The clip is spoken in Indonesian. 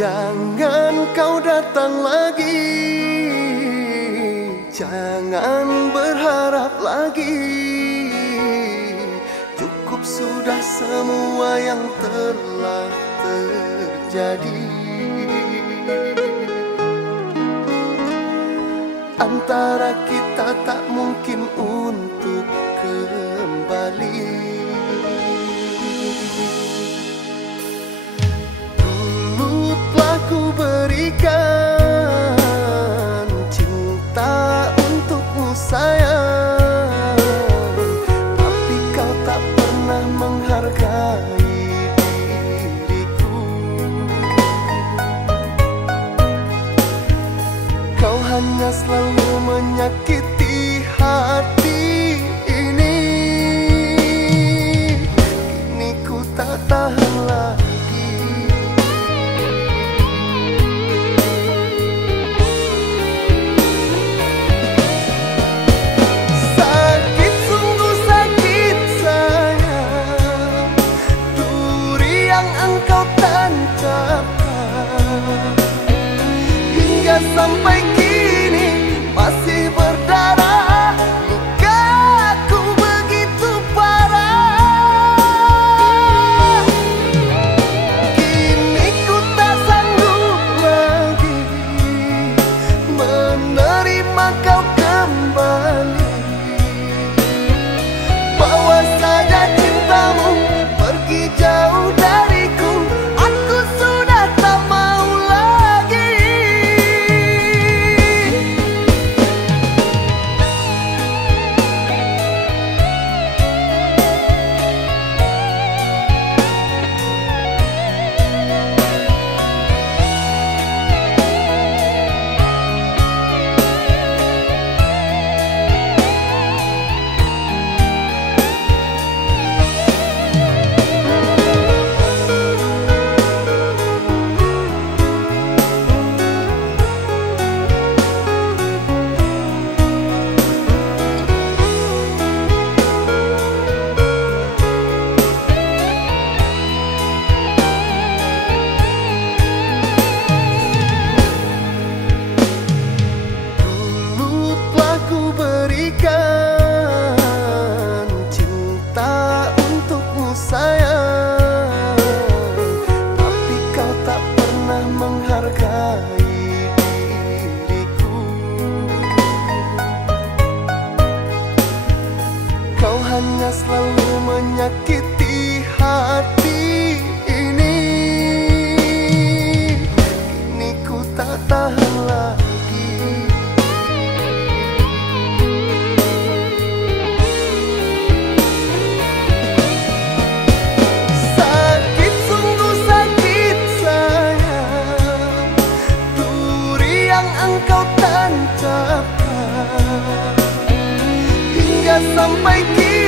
Jangan kau datang lagi, jangan berharap lagi. Cukup sudah semua yang telah terjadi. Antara kita tak mungkin untuk kembali. Ku berikan cinta untukmu sayang, tapi kau tak pernah menghargai diriku. Kau hanya selalu menyakiti hati ini. Kini ku tak tahan lagi. Sampai kini masih berdarah, lukaku begitu parah. Kini ku tak sanggup lagi menerima kau kembali. Bawa saja cintamu pergi jauh dariku. Aku sudah tak mau lagi. Hanya selalu menyakiti hati ini. Kini ku tak tahan lagi. Sakit, sungguh sakit sayang, duri yang engkau tancapkan hingga sampai kini.